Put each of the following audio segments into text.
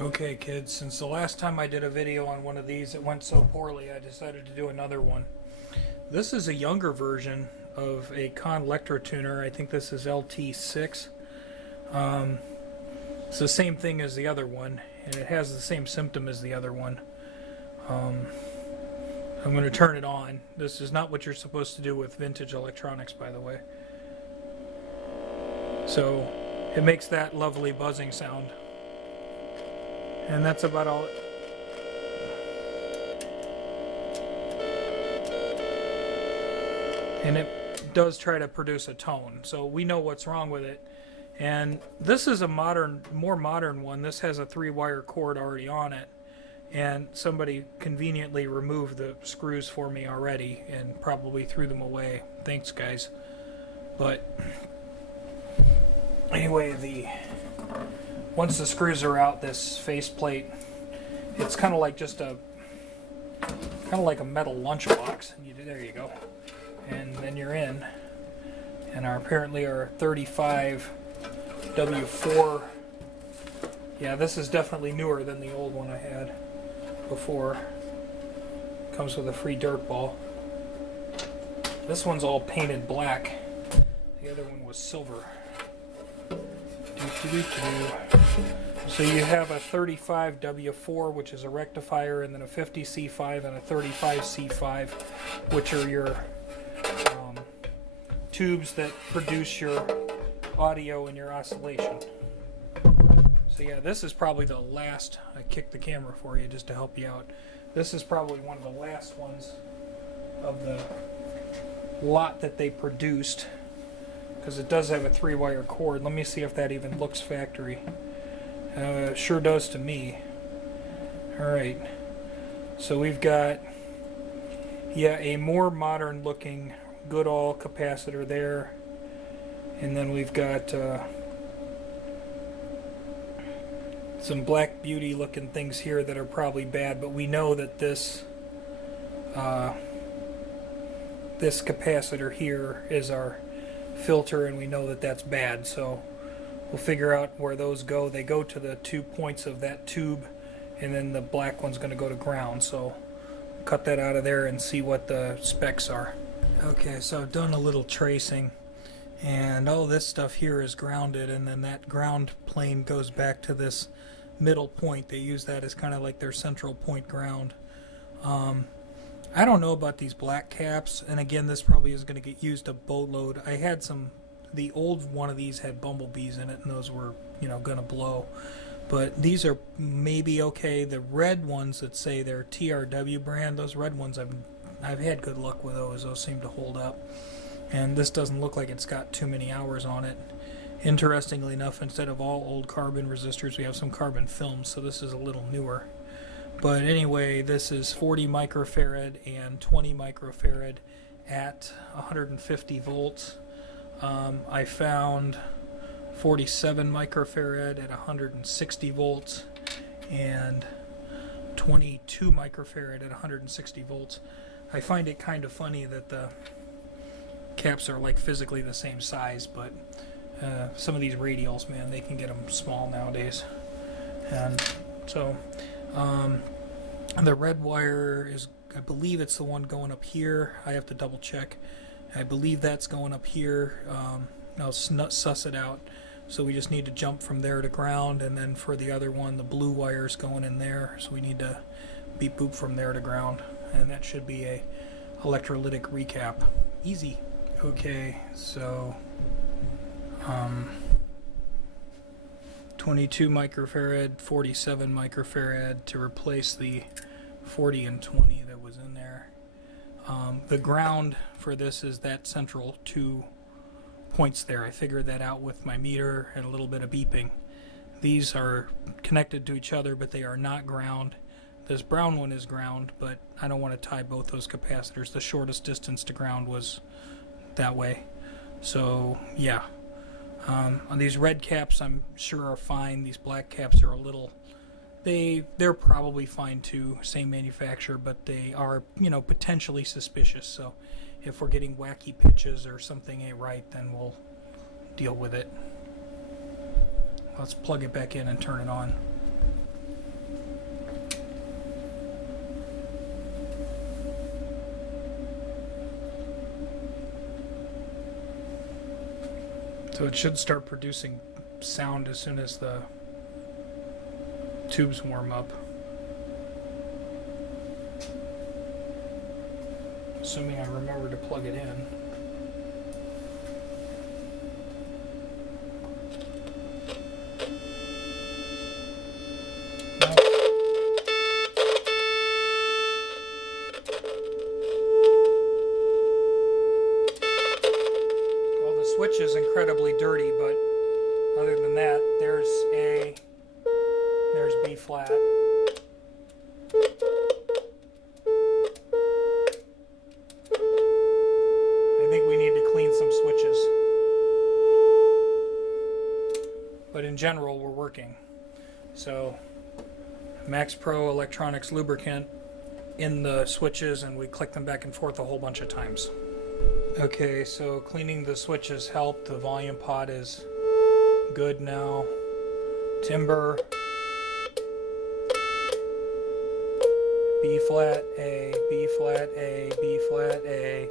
Okay kids, since the last time I did a video on one of these it went so poorly, I decided to do another one. This is a younger version of a Conn Lektro Tuner. I think this is LT-6. It's the same thing as the other one, and it has the same symptom as the other one. I'm going to turn it on. This is not what you're supposed to do with vintage electronics, by the way. So it makes that lovely buzzing sound. And that's about all. And it does try to produce a tone, so we know what's wrong with it. And this is a more modern one. This has a 3-wire cord already on it, and somebody conveniently removed the screws for me already and probably threw them away. Thanks, guys. But anyway, once the screws are out, this faceplate, it's kind of like just a like a metal lunchbox. There you go. And then you're in, and apparently our 35 W4. Yeah, this is definitely newer than the old one I had before. Comes with a free dirt ball. This one's all painted black. The other one was silver. So you have a 35 W4, which is a rectifier, and then a 50 C5 and a 35 C5, which are your tubes that produce your audio and your oscillation. So yeah, this is probably the last. I kicked the camera for you just to help you out. This is probably one of the last ones of the lot that they produced, because it does have a 3-wire cord. Let me see if that even looks factory. Sure does to me. Alright, so we've got, yeah, a more modern looking Goodall capacitor there, and then we've got some Black Beauty looking things here that are probably bad, but we know that this this capacitor here is our filter, and we know that that's bad, so we'll figure out where those go. They go to the 2 points of that tube, and then the black one's going to go to ground, so cut that out of there and see what the specs are. Okay, so I've done a little tracing, and all this stuff here is grounded, and then that ground plane goes back to this middle point. They use that as kind of like their central point ground. I don't know about these black caps, and again, this probably is going to get used a boatload. I had the old one of these had bumblebees in it, and those were, going to blow. But these are maybe okay. The red ones that say they're TRW brand, those red ones, I've had good luck with those. Those seem to hold up. And this doesn't look like it's got too many hours on it. Interestingly enough, instead of all old carbon resistors, we have some carbon films, so this is a little newer. But anyway, this is 40 microfarad and 20 microfarad at 150 volts. I found 47 microfarad at 160 volts and 22 microfarad at 160 volts. I find it kind of funny that the caps are like physically the same size, but some of these radials, man, they can get them small nowadays. And so the red wire is, I believe it's the one going up here. I have to double check. I believe that's going up here. I'll suss it out. So we just need to jump from there to ground, and then for the other one, the blue wire is going in there. So we need to beep boop from there to ground, and that should be a electrolytic recap. Easy. Okay, so 22 microfarad, 47 microfarad to replace the 40 and 20 that was in there. The ground for this is that central 2 points there. I figured that out with my meter and a little bit of beeping. These are connected to each other, but they are not ground. This brown one is ground, but I don't want to tie both those capacitors. The shortest distance to ground was that way. So yeah, on these red caps I'm sure are fine. These black caps are a little, they're probably fine too, same manufacturer, but they are, potentially suspicious. So if we're getting wacky pitches or something ain't right, then we'll deal with it. Let's plug it back in and turn it on. So it should start producing sound as soon as the tubes warm up. Assuming I remember to plug it in. Well, the switch is incredibly dirty, but other than that, there's B flat. I think we need to clean some switches. But in general, we're working. So, Max Pro Electronics lubricant in the switches, and we click them back and forth a whole bunch of times. Okay, so cleaning the switches helped. The volume pot is good now. Timber. B flat A, B flat A, B flat A.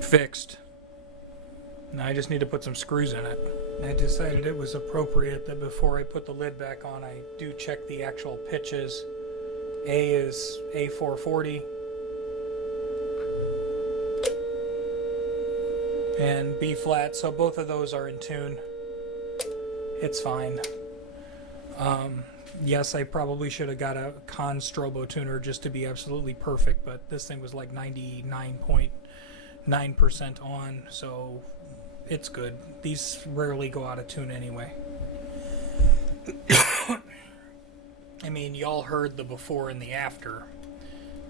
Fixed. Now I just need to put some screws in it. I decided it was appropriate that before I put the lid back on, I do check the actual pitches. A is A440 and B flat, so both of those are in tune. It's fine. Yes, I probably should have got a Conn Lektro Tuner just to be absolutely perfect, but this thing was like 99.9% on, so it's good. These rarely go out of tune anyway. I mean, y'all heard the before and the after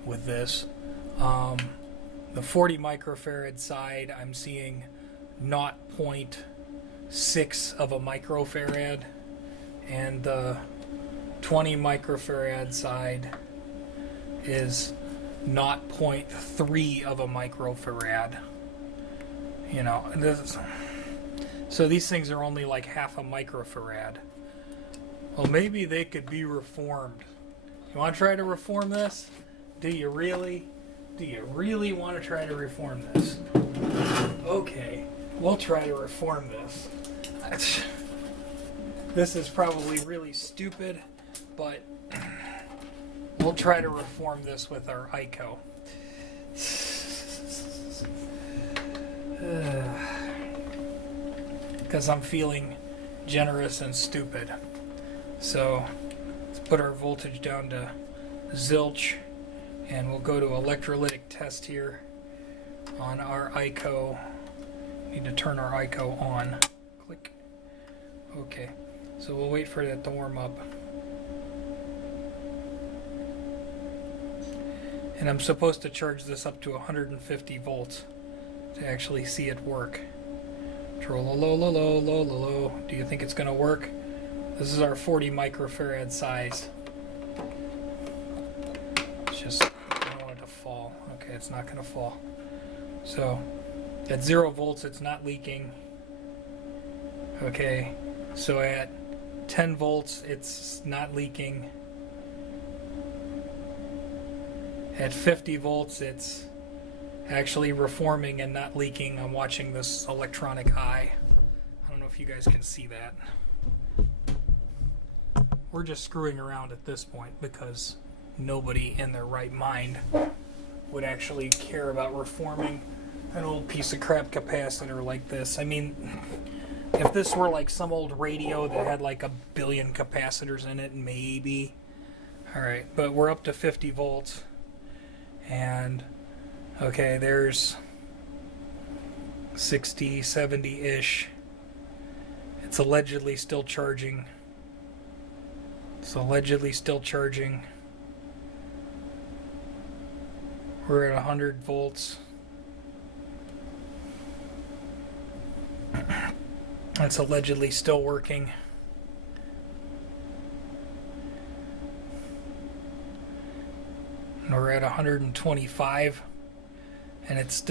with this. The 40 microfarad side, I'm seeing 0.6 of a microfarad, and the 20 microfarad side is 0.3 of a microfarad. You know, so these things are only like half a microfarad. Well, maybe they could be reformed. You want to try to reform this? Do you really? Do you really want to try to reform this? Okay, we'll try to reform this. This is probably really stupid, but we'll try to reform this with our ICO. Because I'm feeling generous and stupid. So let's put our voltage down to zilch, and we'll go to electrolytic test here on our ICO. Need to turn our ICO on. Click. Okay, so we'll wait for that to warm up. And I'm supposed to charge this up to 150 volts to actually see it work. Troll-lo-lo-lo-lo-lo-lo. Do you think it's going to work? This is our 40 microfarad size. It's just, I don't want it to fall. Okay, it's not going to fall. So, at 0 volts, it's not leaking. Okay, so at 10 volts, it's not leaking. At 50 volts, it's actually reforming and not leaking. I'm watching this electronic eye. I don't know if you guys can see that. We're just screwing around at this point because nobody in their right mind would actually care about reforming an old piece of crap capacitor like this. I mean, if this were like some old radio that had like 1 billion capacitors in it, maybe. Alright, but we're up to 50 volts. And, okay, there's 60, 70-ish. It's allegedly still charging. It's allegedly still charging. We're at 100 volts. It's allegedly still working. And we're at 125, and it's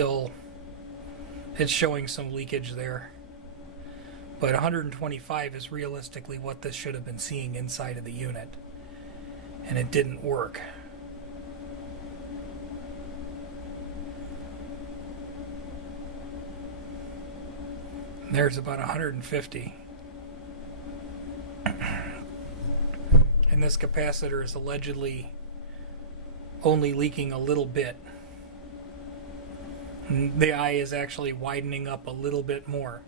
showing some leakage there. But 125 is realistically what this should have been seeing inside of the unit. And it didn't work. There's about 150. And this capacitor is allegedly only leaking a little bit. And the eye is actually widening up a little bit more.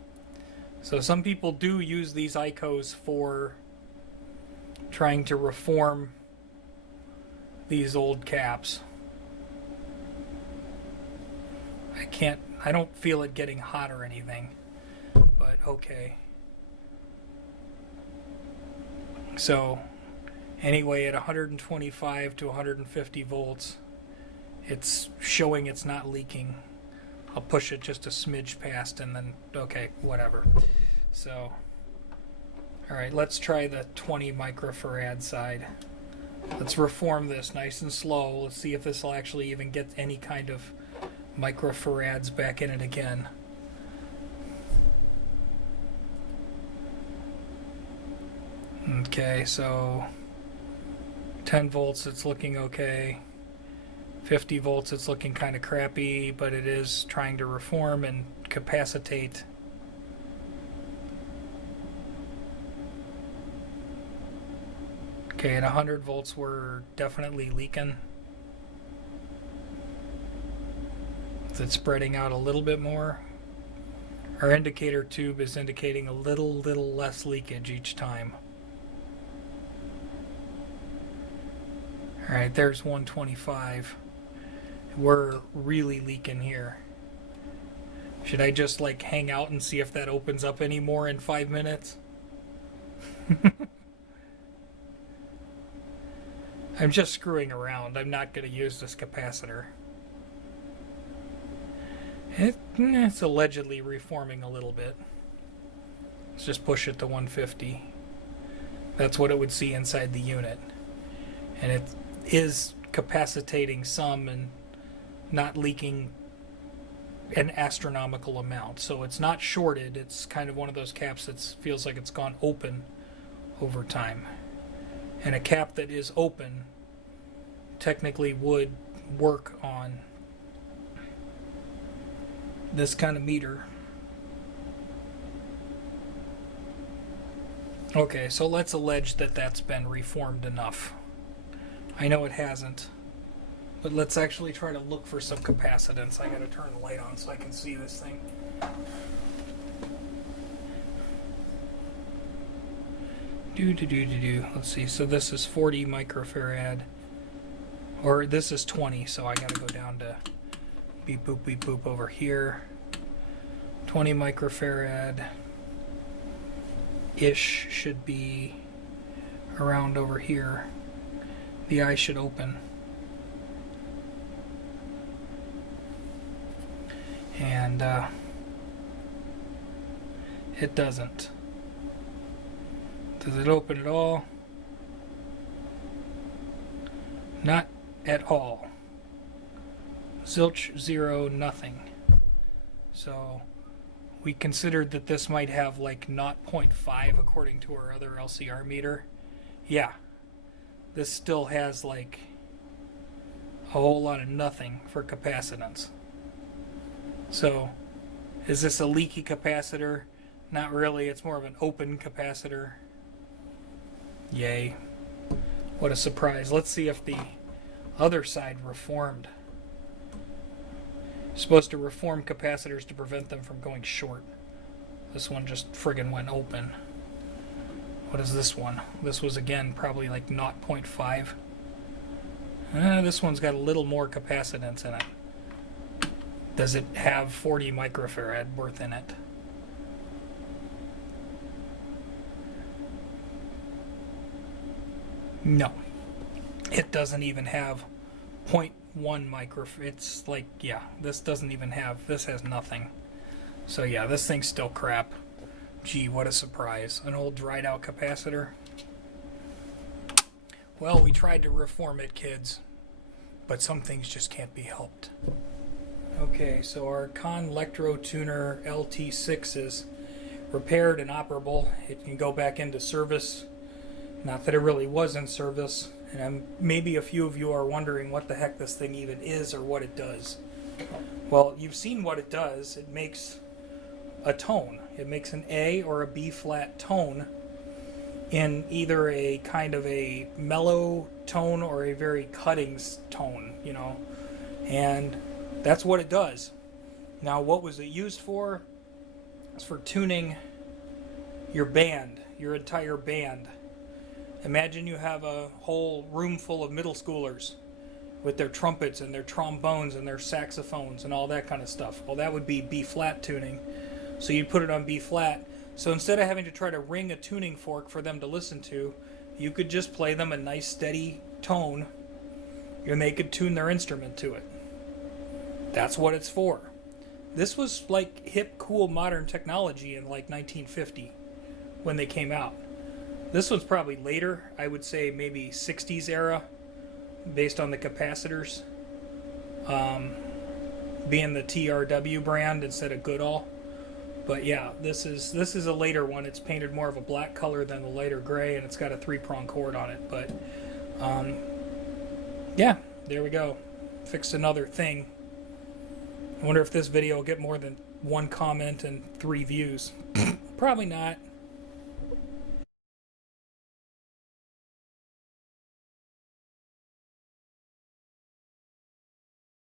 So some people do use these ICOs for trying to reform these old caps. I don't feel it getting hot or anything, but okay. So anyway, at 125 to 150 volts, it's showing it's not leaking. I'll push it just a smidge past and then, okay, whatever. So, alright, let's try the 20 microfarad side. Let's reform this nice and slow. Let's see if this will actually even get any kind of microfarads back in it again. Okay, so 10 volts, it's looking okay. 50 volts, it's looking kind of crappy, but it is trying to reform and capacitate. Okay, at 100 volts, we're definitely leaking. Is it spreading out a little bit more? Our indicator tube is indicating a little less leakage each time. Alright, there's 125. We're really leaking here. Should I just like hang out and see if that opens up anymore in 5 minutes? I'm just screwing around. I'm not going to use this capacitor. It's allegedly reforming a little bit. Let's just push it to 150. That's what it would see inside the unit. And it is capacitating some and not leaking an astronomical amount. So it's not shorted. It's kind of one of those caps that feels like it's gone open over time. And a cap that is open technically would work on this kind of meter. Okay, so let's allege that that's been reformed enough. I know it hasn't, but let's actually try to look for some capacitance. I gotta turn the light on so I can see this thing. Let's see, so this is 40 microfarad, or this is 20, so I gotta go down to beep boop over here. 20 microfarad ish should be around over here. The eye should open. And it doesn't. Does it open at all? Not at all. Zilch, zero, nothing. So we considered that this might have like 0.5 according to our other LCR meter. Yeah, this still has like a whole lot of nothing for capacitance. So is this a leaky capacitor? Not really, it's more of an open capacitor. Yay. What a surprise. Let's see if the other side reformed. You're supposed to reform capacitors to prevent them from going short. This one just friggin' went open. What is this one? This was again probably like 0.5. This one's got a little more capacitance in it. Does it have 40 microfarad worth in it? No. It doesn't even have 0.1 microfarad. It's like, yeah, this doesn't even have, this has nothing. So yeah, this thing's still crap. Gee, what a surprise. An old dried out capacitor. Well, we tried to reform it, kids. But some things just can't be helped. Okay, so our Conn Lektro Tuner LT-6 is repaired and operable. It can go back into service. Not that it really was in service. And maybe a few of you are wondering what the heck this thing even is or what it does. Well, you've seen what it does. It makes a tone. It makes an A or a B flat tone in either a kind of a mellow tone or a very cutting tone, you know. And that's what it does. Now, what was it used for? It's for tuning your band, your entire band. Imagine you have a whole room full of middle schoolers with their trumpets and their trombones and their saxophones and all that kind of stuff. Well, that would be B flat tuning. So you'd put it on B flat. So instead of having to try to ring a tuning fork for them to listen to, you could just play them a nice steady tone and they could tune their instrument to it. That's what it's for. This was like hip, cool, modern technology in like 1950 when they came out. This one's probably later. I would say maybe 60s era, based on the capacitors being the TRW brand instead of Goodall. But yeah, this is a later one. It's painted more of a black color than the lighter gray, and it's got a 3-prong cord on it. But yeah, there we go. Fixed another thing. I wonder if this video will get more than 1 comment and 3 views. Probably not.